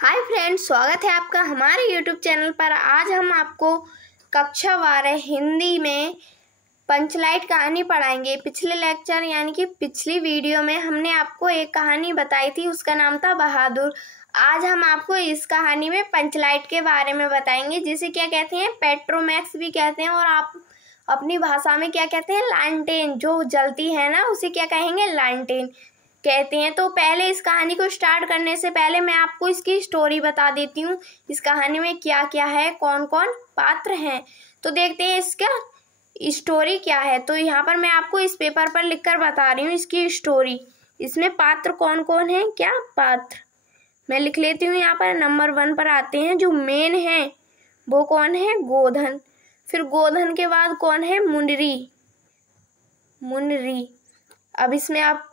Hi friends, स्वागत है आपका हमारे यूट्यूब चैनल पर। आज हम आपको कक्षा 12 हिंदी में पंचलाइट कहानी पढ़ाएंगे। पिछले लेक्चर यानी कि पिछली वीडियो में हमने आपको एक कहानी बताई थी, उसका नाम था बहादुर। आज हम आपको इस कहानी में पंचलाइट के बारे में बताएंगे, जिसे क्या कहते हैं, पेट्रोमैक्स भी कहते हैं, और आप अपनी भाषा में क्या कहते हैं, लालटेन। जो जलती है ना, उसे क्या कहेंगे, लालटेन कहते हैं। तो पहले इस कहानी को स्टार्ट करने से पहले मैं आपको इसकी स्टोरी बता देती हूँ। इस कहानी में क्या क्या है, कौन कौन पात्र हैं, तो देखते हैं इसका स्टोरी क्या है। तो यहाँ पर मैं आपको इस पेपर पर लिखकर बता रही हूँ इसकी स्टोरी। इसमें पात्र कौन कौन है, क्या पात्र मैं लिख लेती हूँ। यहाँ पर नंबर 1 पर आते हैं। जो मेन है वो कौन है, गोधन। फिर गोधन के बाद कौन है, मुनरी। मुनरी, अब इसमें आपको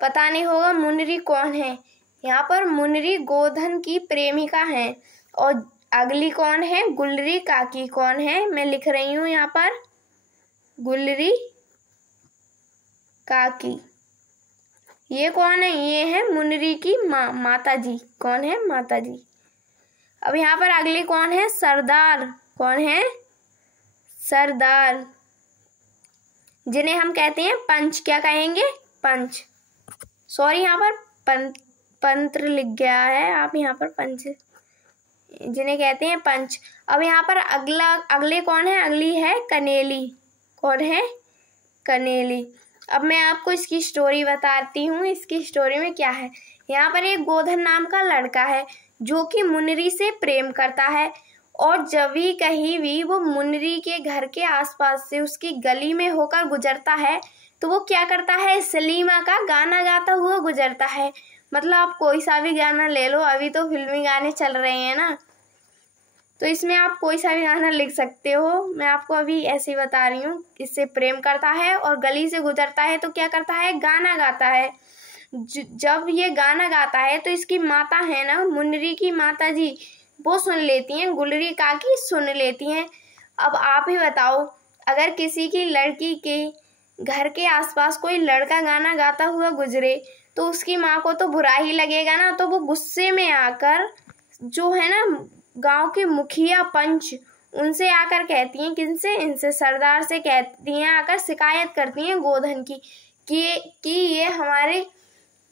पता नहीं होगा मुनरी कौन है। यहाँ पर मुनरी गोधन की प्रेमिका है। और अगली कौन है, गुलरी काकी। कौन है, मैं लिख रही हूँ यहाँ पर, गुलरी काकी। ये कौन है, ये है मुनरी की माँ, माता जी। कौन है, माता जी। अब यहाँ पर अगली कौन है, सरदार। कौन है, सरदार, जिन्हें हम कहते हैं पंच। क्या कहेंगे, पंच। सॉरी, यहाँ पर पंत्र लिख गया है, आप यहाँ पर पंच, जिन्हें कहते हैं पंच। अब यहाँ पर अगले कौन है, अगली है कनेली। कौन है, कनेली। अब मैं आपको इसकी स्टोरी बताती हूँ। इसकी स्टोरी में क्या है, यहाँ पर एक गोधन नाम का लड़का है जो कि मुनरी से प्रेम करता है। और जब भी कहीं भी वो मुनरी के घर के आसपास से उसकी गली में होकर गुजरता है तो वो क्या करता है, सलीमा का गाना गाता हुआ गुजरता है। मतलब आप कोई सा भी गाना ले लो, अभी तो फिल्मी गाने चल रहे हैं ना, तो इसमें आप कोई सा भी गाना लिख सकते हो। मैं आपको अभी ऐसे ही बता रही हूँ। इससे प्रेम करता है और गली से गुजरता है तो क्या करता है, गाना गाता है। जब ये गाना गाता है तो इसकी माता है ना, मुनरी की माता जी, वो सुन लेती हैं, गुलरी काकी सुन लेती हैं। अब आप ही बताओ, अगर किसी की लड़की के घर के आसपास कोई लड़का गाना गाता हुआ गुजरे तो उसकी माँ को तो बुरा ही लगेगा ना। तो वो गुस्से में आकर, जो है ना गांव के मुखिया पंच, उनसे आकर कहती हैं, किनसे, इनसे सरदार से कहती हैं, आकर शिकायत करती हैं गोधन की कि ये हमारे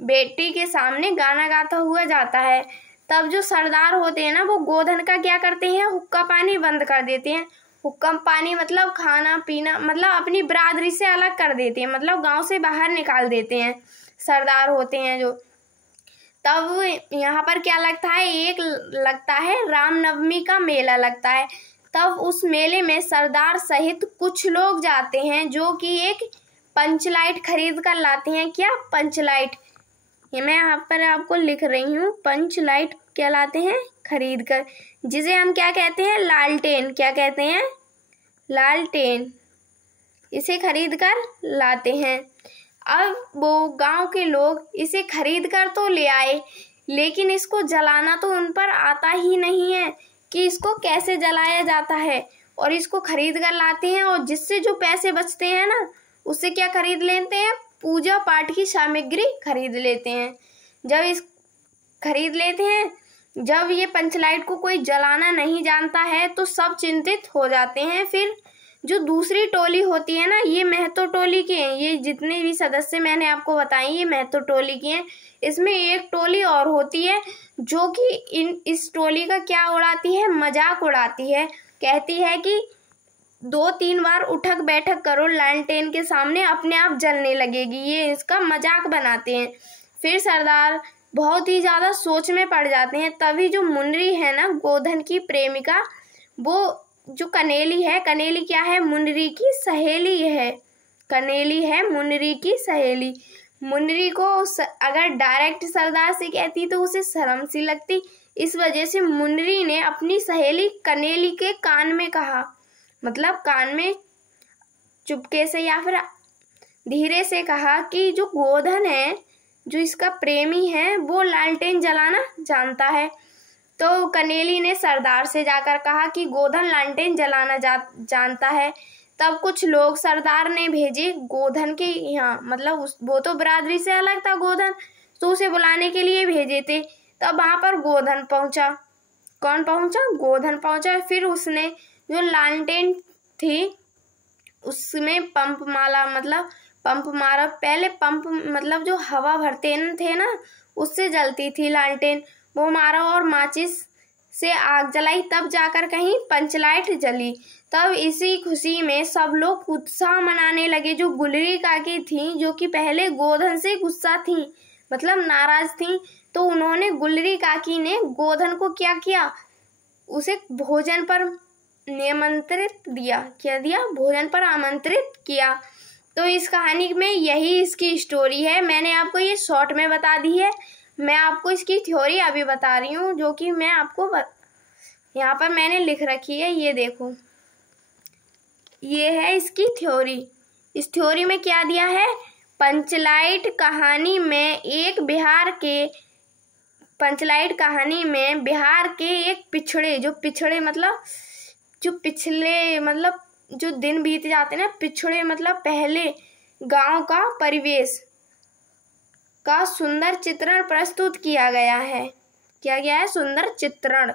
बेटी के सामने गाना गाता हुआ जाता है। तब जो सरदार होते हैं ना, वो गोधन का क्या करते हैं, हुक्का पानी बंद कर देते हैं। हुक्का पानी मतलब खाना पीना, मतलब अपनी बिरादरी से अलग कर देते हैं, मतलब गांव से बाहर निकाल देते हैं सरदार होते हैं जो। तब यहाँ पर क्या लगता है, एक लगता है रामनवमी का मेला लगता है। तब उस मेले में सरदार सहित कुछ लोग जाते हैं जो कि एक पंचलाइट खरीद कर लाते हैं। क्या, पंचलाइट। ये मैं यहाँ पर आपको लिख रही हूँ, पंचलाइट क्या लाते हैं, खरीद कर, जिसे हम क्या कहते हैं, लालटेन। क्या कहते हैं, लालटेन। इसे खरीद कर लाते हैं। अब वो गांव के लोग इसे खरीद कर तो ले आए, लेकिन इसको जलाना तो उन पर आता ही नहीं है कि इसको कैसे जलाया जाता है। और इसको खरीद कर लाते हैं, और जिससे जो पैसे बचते हैं ना, उससे क्या खरीद लेते हैं, पूजा पाठ की सामग्री खरीद लेते हैं। जब ये पंचलाइट को कोई जलाना नहीं जानता है तो सब चिंतित हो जाते हैं। फिर जो दूसरी टोली होती है ना, ये महतो टोली के हैं। ये जितने भी सदस्य मैंने आपको बताए, ये महतो टोली के हैं। इसमें एक टोली और होती है जो कि इस टोली का क्या उड़ाती है, मजाक उड़ाती है। कहती है कि 2-3 बार उठक बैठक करो लालटेन के सामने, अपने आप जलने लगेगी। ये इसका मजाक बनाते हैं। फिर सरदार बहुत ही ज्यादा सोच में पड़ जाते हैं। तभी जो मुनरी है ना, गोधन की प्रेमिका, वो जो कनेली है, कनेली क्या है, मुनरी की सहेली है। कनेली है मुनरी की सहेली। मुनरी को अगर डायरेक्ट सरदार से कहती तो उसे शर्म सी लगती। इस वजह से मुनरी ने अपनी सहेली कनेली के कान में कहा, मतलब कान में चुपके से या फिर धीरे से कहा कि जो गोधन है, जो इसका प्रेमी है, वो लालटेन जलाना जानता है। तो कनेली ने सरदार से जाकर कहा कि गोधन लालटेन जलाना जानता है। तब कुछ लोग सरदार ने भेजे गोधन के यहाँ, मतलब वो तो बिरादरी से अलग था गोधन, तो उसे बुलाने के लिए भेजे थे। तब वहां पर गोधन पहुंचा। कौन पहुंचा? गोधन पहुंचा। फिर उसने जो लालटेन थी उसमें पंप मारा। पहले पंप मतलब जो हवा भरते थे ना, उससे जलती थी लालटेन, वो मारा और माचिस से आग जलाई, तब जाकर कहीं पंचलाइट जली। तब इसी खुशी में सब लोग उत्साह मनाने लगे। जो गुलरी काकी थी, जो कि पहले गोधन से गुस्सा थी, मतलब नाराज थी, तो उन्होंने गुलरी काकी ने गोधन को क्या किया? उसे भोजन पर निमंत्रित दिया। क्या दिया? भोजन पर आमंत्रित किया। तो इस कहानी में यही इसकी स्टोरी है। मैंने आपको ये शॉर्ट में बता दी है। मैं आपको इसकी थ्योरी अभी बता रही हूँ, जो कि मैं आपको यहाँ पर मैंने लिख रखी है। ये देखो, ये है इसकी थ्योरी। इस थ्योरी में क्या दिया है? पंचलाइट कहानी में बिहार के एक जो दिन बीत जाते ना, पिछड़े मतलब पहले गांव का परिवेश का सुंदर चित्रण प्रस्तुत किया गया है। क्या गया है? सुंदर चित्रण।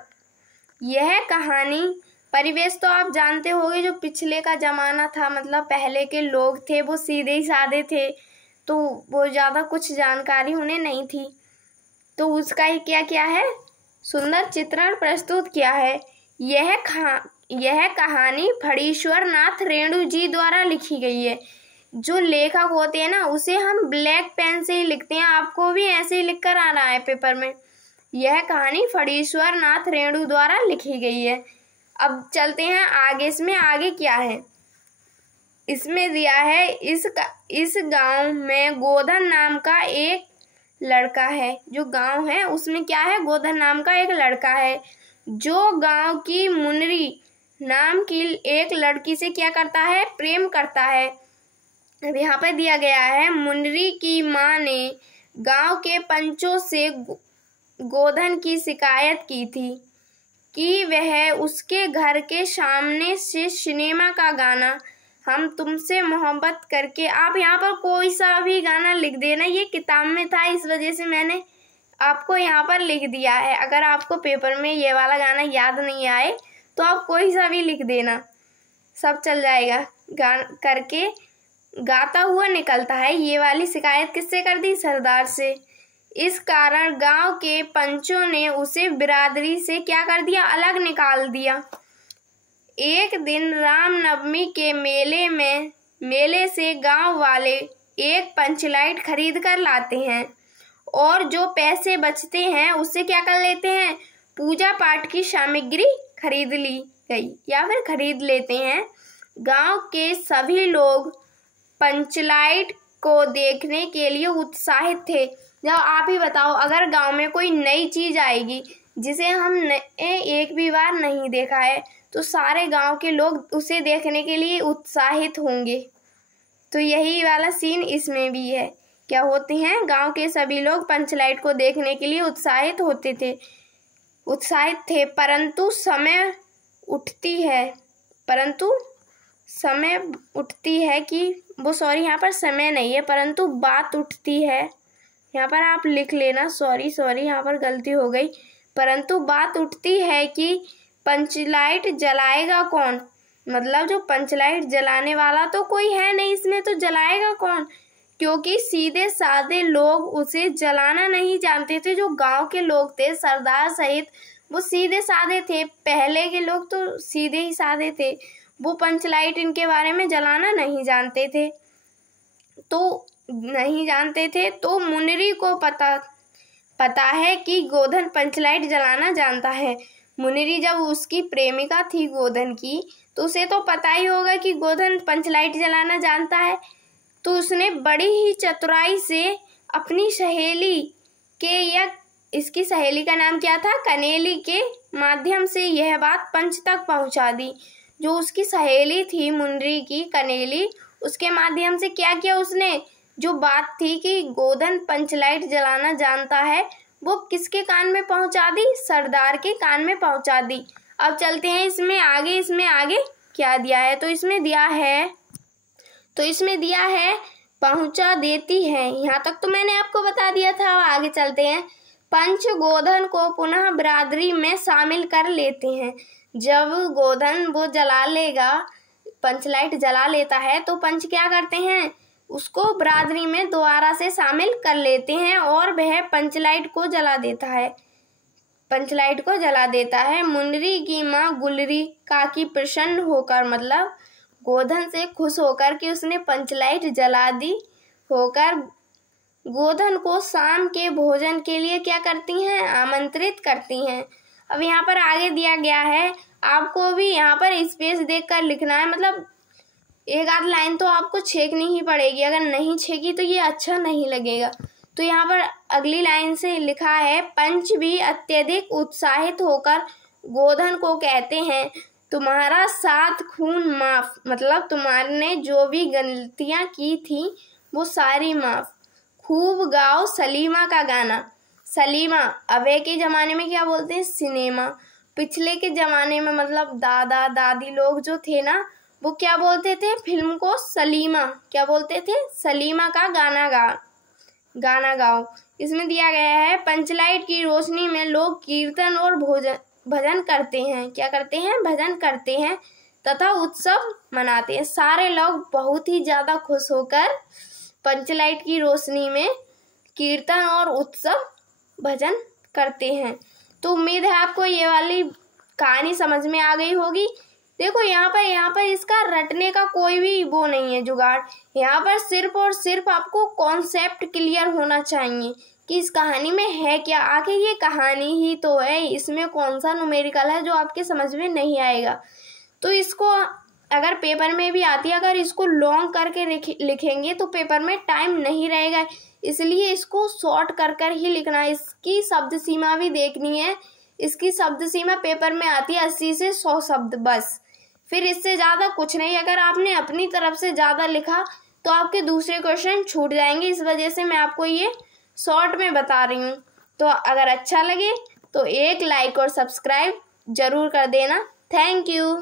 यह कहानी परिवेश तो आप जानते होंगे, जो पिछले का जमाना था, मतलब पहले के लोग थे वो सीधे ही साधे थे, तो वो ज्यादा कुछ जानकारी उन्हें नहीं थी, तो उसका ही क्या किया है? सुंदर चित्रण प्रस्तुत किया है। यह कहानी फणीश्वर नाथ रेणु जी द्वारा लिखी गई है। जो लेखक होते हैं ना, उसे हम ब्लैक पेन से ही लिखते हैं। आपको भी ऐसे ही लिख कर आ रहा है पेपर में। यह कहानी फणीश्वर नाथ रेणु द्वारा लिखी गई है। अब चलते हैं आगे। इसमें आगे क्या है? इसमें दिया है, इस गांव में गोधन नाम का एक लड़का है। जो गांव है उसमें क्या है? गोधन नाम का एक लड़का है, जो गांव की मुनरी नाम की एक लड़की से क्या करता है? प्रेम करता है। अब यहाँ पर दिया गया है, मुनरी की माँ ने गांव के पंचों से गोधन की शिकायत की थी कि वह उसके घर के सामने से सिनेमा का गाना हम तुमसे मोहब्बत करके, आप यहाँ पर कोई सा भी गाना लिख देना। ये किताब में था, इस वजह से मैंने आपको यहाँ पर लिख दिया है। अगर आपको पेपर में ये वाला गाना याद नहीं आए तो आप कोई सा भी लिख देना, सब चल जाएगा। करके गाता हुआ निकलता है। ये वाली शिकायत किससे कर दी? सरदार से। इस कारण गांव के पंचों ने उसे बिरादरी से क्या कर दिया? अलग निकाल दिया। एक दिन रामनवमी के मेले से गांव वाले एक पंचलाइट खरीद कर लाते हैं और जो पैसे बचते हैं उससे क्या कर लेते हैं? पूजा पाठ की सामग्री खरीद ली गई या फिर खरीद लेते हैं। गांव के सभी लोग पंचलाइट को देखने के लिए उत्साहित थे। जब आप ही बताओ, अगर गांव में कोई नई चीज आएगी जिसे हमने एक भी बार नहीं देखा है, तो सारे गांव के लोग उसे देखने के लिए उत्साहित होंगे। तो यही वाला सीन इसमें भी है। क्या होते हैं? गांव के सभी लोग पंचलाइट को देखने के लिए उत्साहित थे। परंतु समय उठती है कि वो, सॉरी यहाँ पर समय नहीं है, परंतु बात उठती है। यहाँ पर आप लिख लेना, सॉरी यहाँ पर गलती हो गई। परंतु बात उठती है कि पंचलाइट जलाएगा कौन? मतलब जो पंचलाइट जलाने वाला तो कोई है नहीं इसमें, तो जलाएगा कौन? क्योंकि सीधे साधे लोग उसे जलाना नहीं जानते थे। जो गांव के लोग थे, सरदार सहित, वो सीधे साधे थे। पहले के लोग तो सीधे ही साधे थे, वो पंचलाइट इनके बारे में जलाना नहीं जानते थे। तो मुनरी को पता है कि गोधन पंचलाइट जलाना जानता है। मुनरी जब उसकी प्रेमिका थी गोधन की, तो उसे तो पता ही होगा कि गोधन पंचलाइट जलाना जानता है। तो उसने बड़ी ही चतुराई से अपनी सहेली के, या इसकी सहेली का नाम क्या था? कनेली के माध्यम से यह बात पंच तक पहुंचा दी। जो उसकी सहेली थी मुनरी की, कनेली, उसके माध्यम से क्या किया उसने? जो बात थी कि गोधन पंचलाइट जलाना जानता है, वो किसके कान में पहुंचा दी? सरदार के कान में पहुंचा दी। अब चलते हैं इसमें आगे क्या दिया है। तो इसमें दिया है पहुंचा देती है। यहाँ तक तो मैंने आपको बता दिया था। आगे चलते हैं। पंच गोधन को पुनः बिरादरी में शामिल कर लेते हैं। जब गोधन वो जला लेगा, पंच लाइट जला लेता है, तो पंच क्या करते हैं, उसको बिरादरी में दोबारा से शामिल कर लेते हैं और वह पंच लाइट को जला देता है, पंच लाइट को जला देता है। मुनरी की माँ गुलरी काकी प्रसन्न होकर, मतलब गोधन से खुश होकर कि उसने पंच लाइट जला दी होकर, गोधन को शाम के भोजन के लिए क्या करती हैं, आमंत्रित करती हैं। अब यहाँ पर आगे दिया गया है, आपको भी यहाँ पर स्पेस देखकर लिखना है, मतलब एक आध लाइन तो आपको छेकनी ही पड़ेगी, अगर नहीं छेकी तो ये अच्छा नहीं लगेगा। तो यहाँ पर अगली लाइन से लिखा है, पंच भी अत्यधिक उत्साहित होकर गोधन को कहते हैं, तुम्हारा 7 खून माफ, मतलब तुम्हारे जो भी गलतियां की थी वो सारी माफ। खूब गाओ सलीमा का गाना। सलीमा अबे के ज़माने में क्या बोलते हैं, सिनेमा। पिछले के ज़माने में मतलब दादा दादी लोग जो थे ना, वो क्या बोलते थे, फिल्म को सलीमा, क्या बोलते थे, सलीमा का गाना गाओ। इसमें दिया गया है, पंचलाइट की रोशनी में लोग कीर्तन और भजन करते हैं, क्या करते हैं, भजन करते हैं तथा उत्सव मनाते हैं। सारे लोग बहुत ही ज़्यादा खुश होकर पंचलाइट की रोशनी में कीर्तन और उत्सव भजन करते हैं। तो उम्मीद है आपको ये वाली कहानी समझ में आ गई होगी। देखो यहाँ पर इसका रटने का कोई भी वो नहीं है जुगाड़, यहाँ पर सिर्फ और सिर्फ आपको कॉन्सेप्ट क्लियर होना चाहिए कि इस कहानी में है क्या। आखिर ये कहानी ही तो है, इसमें कौन सा न्यूमेरिकल है जो आपके समझ में नहीं आएगा। तो इसको अगर पेपर में भी आती है, अगर इसको लॉन्ग करके लिखेंगे तो पेपर में टाइम नहीं रहेगा, इसलिए इसको शॉर्ट कर ही लिखना है। इसकी शब्द सीमा भी देखनी है, इसकी शब्द सीमा पेपर में आती है 80 से 100 शब्द बस, फिर इससे ज़्यादा कुछ नहीं। अगर आपने अपनी तरफ से ज़्यादा लिखा तो आपके दूसरे क्वेश्चन छूट जाएंगे, इस वजह से मैं आपको ये शॉर्ट में बता रही हूँ। तो अगर अच्छा लगे तो एक लाइक और सब्सक्राइब जरूर कर देना। Thank you.